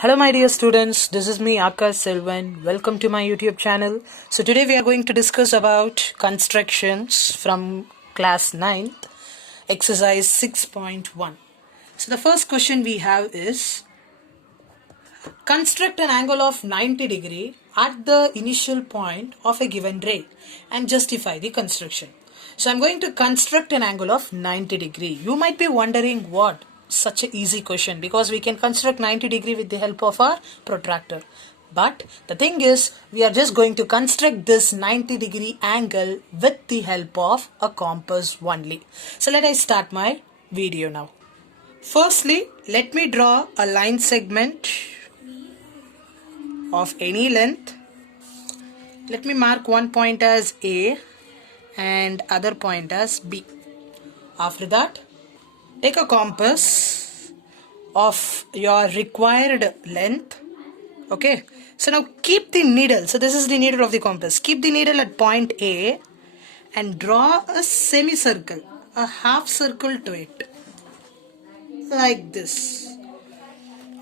Hello my dear students, this is me Akash Selvan. Welcome to my YouTube channel. So today we are going to discuss about constructions from class 9th, exercise 6.1. So the first question we have is, construct an angle of 90 degree at the initial point of a given ray and justify the construction. So I'm going to construct an angle of 90 degree. You might be wondering what? Such an easy question, because we can construct 90 degree with the help of our protractor. But the thing is, we are just going to construct this 90 degree angle with the help of a compass only. So let us start my video now. Firstly, let me draw a line segment of any length. Let me mark one point as A and other point as B. After that, take a compass of your required length. Okay, so now keep the needle. So this is the needle of the compass. Keep the needle at point A and draw a semicircle, a half circle to it, like this.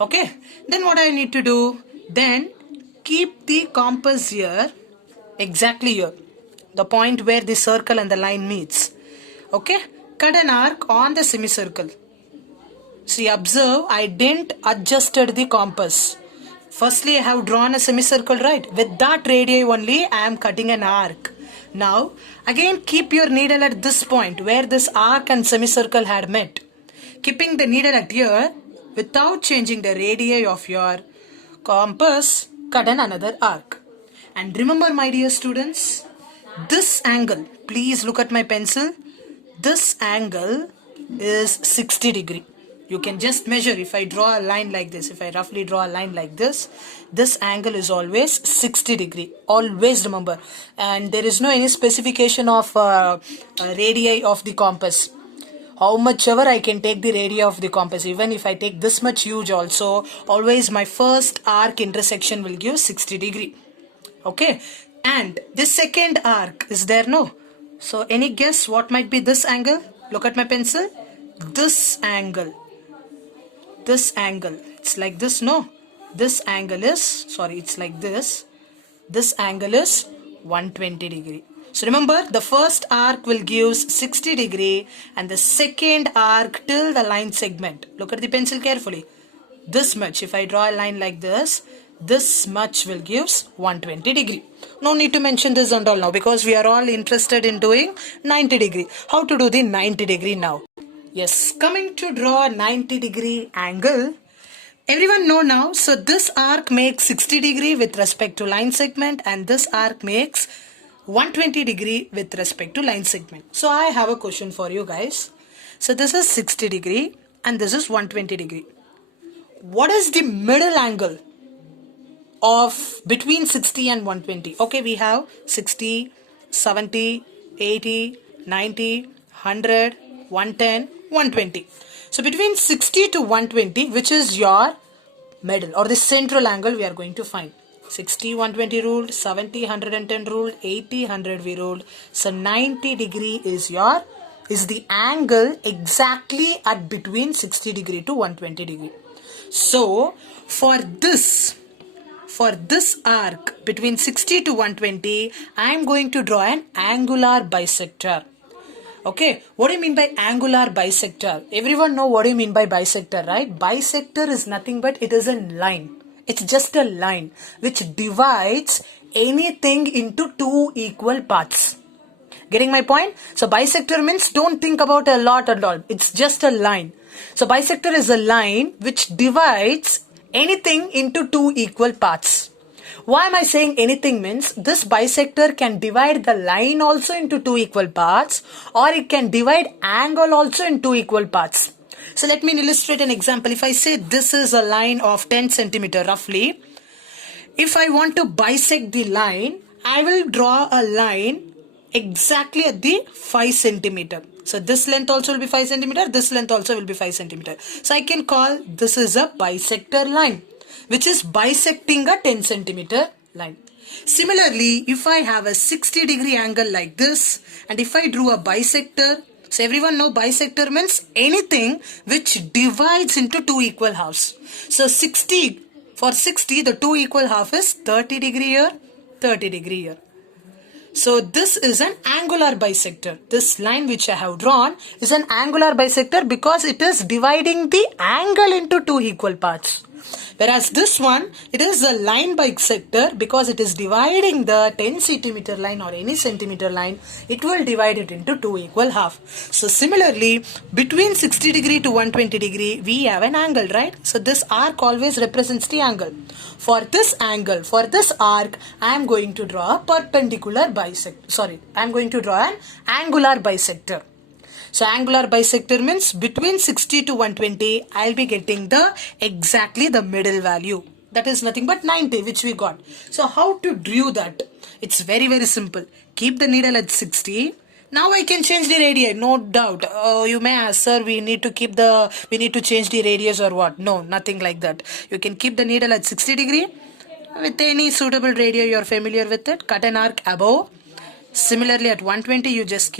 Okay, then what I need to do? Then keep the compass here, exactly here, the point where the circle and the line meets. Okay, cut an arc on the semicircle. See, observe, I didn't adjusted the compass. Firstly, I have drawn a semicircle, right? With that radii only, I am cutting an arc. Now, again keep your needle at this point where this arc and semicircle had met. Keeping the needle at here, without changing the radii of your compass, cut another arc. And remember, my dear students, this angle, please look at my pencil. This angle is 60 degree. You can just measure. If I draw a line like this, if I roughly draw a line like this angle is always 60 degree. Always remember. And there is no any specification of radii of the compass. How much ever I can take the radii of the compass. Even if I take this much huge also, always my first arc intersection will give 60 degree. Okay. And this second arc is there, no? So any guess what might be this angle? Look at my pencil. This angle. This angle. It's like this, no? This angle is, sorry, it's like this. This angle is 120 degree. So remember, the first arc will give 60 degree and the second arc till the line segment. Look at the pencil carefully. This much, if I draw a line like this much will give 120 degree. No need to mention this and all now, because we are all interested in doing 90 degree. How to do the 90 degree now? Yes, coming to draw a 90 degree angle. Everyone know now, so this arc makes 60 degree with respect to line segment and this arc makes 120 degree with respect to line segment. So I have a question for you guys. So this is 60 degree and this is 120 degree. What is the middle angle of between 60 and 120? Okay, we have 60, 70, 80, 90, 100, 110, 120. So between 60 to 120, which is your middle or the central angle we are going to find. 60, 120 ruled, 70, 110 ruled, 80, 100 we ruled. So 90 degree is the angle exactly at between 60 degree to 120 degree. So for this arc between 60 to 120, I am going to draw an angular bisector. Okay, what do you mean by angular bisector? Everyone know what do you mean by bisector, right? Bisector is nothing but it is a line. It's just a line which divides anything into two equal parts. Getting my point? So bisector means don't think about a lot at all. It's just a line. So bisector is a line which divides anything into two equal parts. Why am I saying anything means this bisector can divide the line also into two equal parts, or it can divide angle also in two equal parts. So let me illustrate an example. If I say this is a line of 10 centimeter roughly, if I want to bisect the line, I will draw a line exactly at the 5 centimeter. So this length also will be 5 centimeter, this length also will be 5 centimeter. So I can call this is a bisector line, which is bisecting a 10 centimeter line. Similarly, if I have a 60 degree angle like this, and if I drew a bisector, so everyone know bisector means anything which divides into two equal halves. So 60 For 60, the two equal half is 30 degree here, 30 degree here. So this is an angular bisector. This line which I have drawn is an angular bisector because it is dividing the angle into two equal parts. Whereas this one, it is a line bisector because it is dividing the 10 centimeter line or any centimeter line. It will divide it into two equal half. So similarly, between 60 degree to 120 degree, we have an angle, right? So this arc always represents the angle. For this angle, for this arc, I am going to draw a perpendicular bisector. Sorry, I am going to draw an angular bisector. So angular bisector means between 60 to 120, I'll be getting exactly the middle value. That is nothing but 90, which we got. So how to draw that? It's very, very simple. Keep the needle at 60. Now I can change the radii, no doubt. You may ask, sir, we need to change the radius or what? No, nothing like that. You can keep the needle at 60 degree with any suitable radii you're familiar with it. Cut an arc above. Similarly, at 120, you just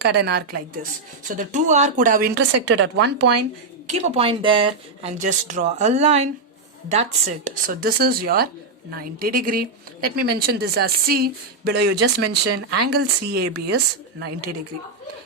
cut an arc like this. So the two arcs would have intersected at one point. Keep a point there and just draw a line. That's it. So this is your 90 degree. Let me mention this as C. Below you just mention angle CAB is 90 degree.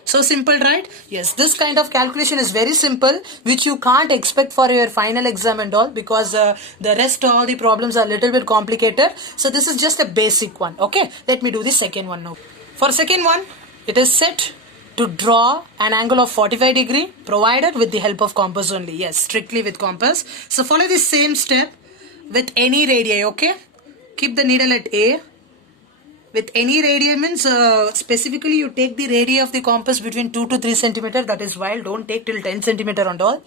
So simple, right? Yes, this kind of calculation is very simple, which you can't expect for your final exam and all, because the rest all the problems are a little bit complicated. So this is just a basic one. Okay, let me do the second one now. For second one, it is set to draw an angle of 45 degree provided with the help of compass only. Yes, strictly with compass. So follow the same step with any radii, okay? Keep the needle at A. With any radii means specifically you take the radii of the compass between 2 to 3 centimeter. That is wild. Don't take till 10 centimeter and all.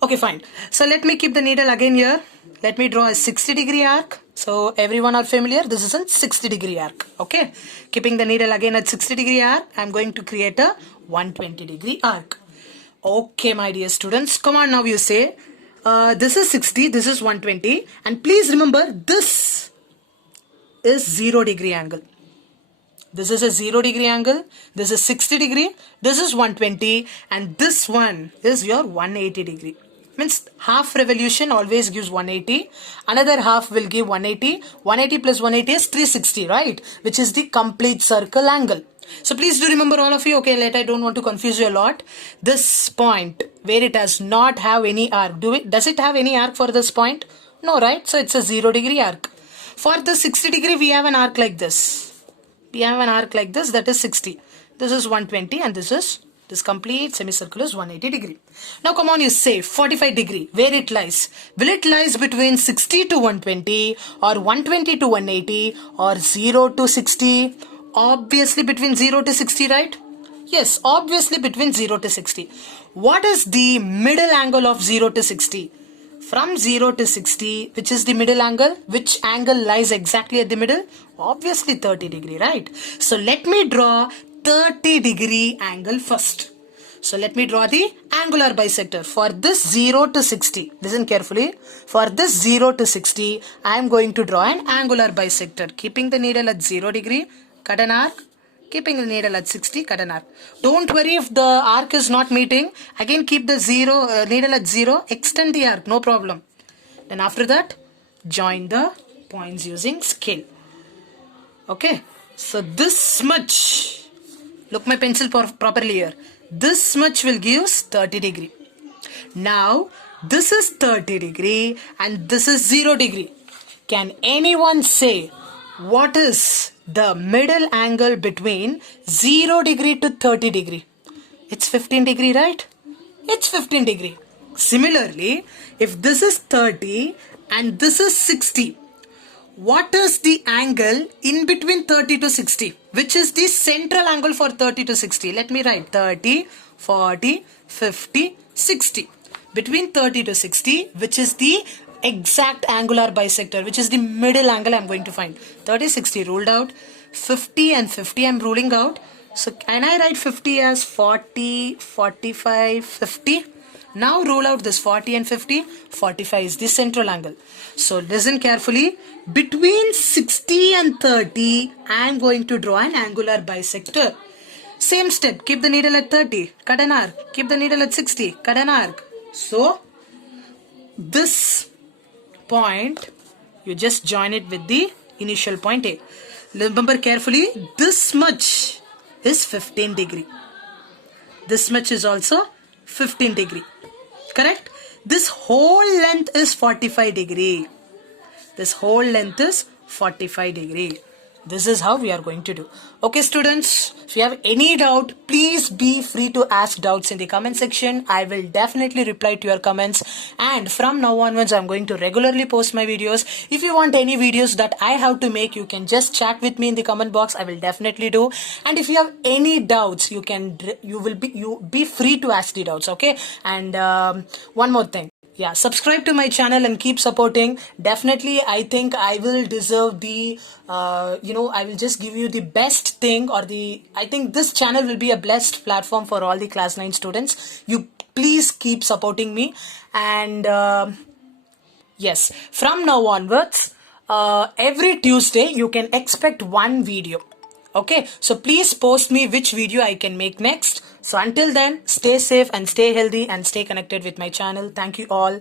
Okay, fine. So let me keep the needle again here. Let me draw a 60 degree arc. So everyone are familiar. This is a 60 degree arc. Okay. Keeping the needle again at 60 degree arc. I am going to create a 120 degree arc. Okay, my dear students. Come on now, you say. This is 60. This is 120. And please remember, this is 0 degree angle. This is a 0 degree angle. This is 60 degree. This is 120. And this one is your 180 degree. Means half revolution always gives 180. Another half will give 180. 180 plus 180 is 360, right? Which is the complete circle angle. So please do remember, all of you. Okay, I don't want to confuse you a lot. This point where it does not have any arc. Does it have any arc for this point? No, right? So it's a 0 degree arc. For the 60 degree, we have an arc like this. We have an arc like this, that is 60. This is 120 and this complete semicircle is 180 degree. Now come on, you say 45 degree, where it lies? Will it lies between 60 to 120 or 120 to 180 or 0 to 60? Obviously between 0 to 60, right? Yes, obviously between 0 to 60. What is the middle angle of 0 to 60? From 0 to 60, which is the middle angle? Which angle lies exactly at the middle? Obviously 30 degree, right? So let me draw 30 degree angle first. So let me draw the angular bisector. For this 0 to 60, listen carefully. For this 0 to 60, I am going to draw an angular bisector. Keeping the needle at 0 degree, cut an arc. Keeping the needle at 60, cut an arc. Don't worry if the arc is not meeting. Again, keep the needle at 0. Extend the arc, no problem. Then after that, join the points using scale. Okay. So this much. Look my pencil properly here. This much will give 30 degree. Now, this is 30 degree and this is 0 degree. Can anyone say what is the middle angle between 0 degree to 30 degree? It's 15 degree, right? It's 15 degree. Similarly, if this is 30 and this is 60, what is the angle in between 30 to 60? Which is the central angle for 30 to 60? Let me write 30, 40, 50, 60. Between 30 to 60, which is the exact angular bisector, which is the middle angle I'm going to find. 30, 60 ruled out. 50 and 50 I'm ruling out. So can I write 50 as 40, 45, 50? Now rule out this 40 and 50. 45 is the central angle. So listen carefully. Between 60 and 30, I am going to draw an angular bisector. Same step. Keep the needle at 30. Cut an arc. Keep the needle at 60. Cut an arc. So this point, you just join it with the initial point A. Remember carefully, this much is 15 degree. This much is also 15 degree. Correct? This whole length is 45 degree. This whole length is 45 degree. This is how we are going to do. Okay, students, if you have any doubt, please be free to ask doubts in the comment section. I will definitely reply to your comments. And from now onwards, I'm going to regularly post my videos. If you want any videos that I have to make, you can just chat with me in the comment box. I will definitely do. And if you have any doubts, you be free to ask the doubts. Okay. And one more thing. Yeah, subscribe to my channel and keep supporting. Definitely, I think I will deserve the, I will just give you the best thing, or I think this channel will be a blessed platform for all the class 9 students. You please keep supporting me. And yes, from now onwards, every Tuesday, you can expect one video. Okay, so please post me which video I can make next. So until then, stay safe and stay healthy and stay connected with my channel. Thank you all.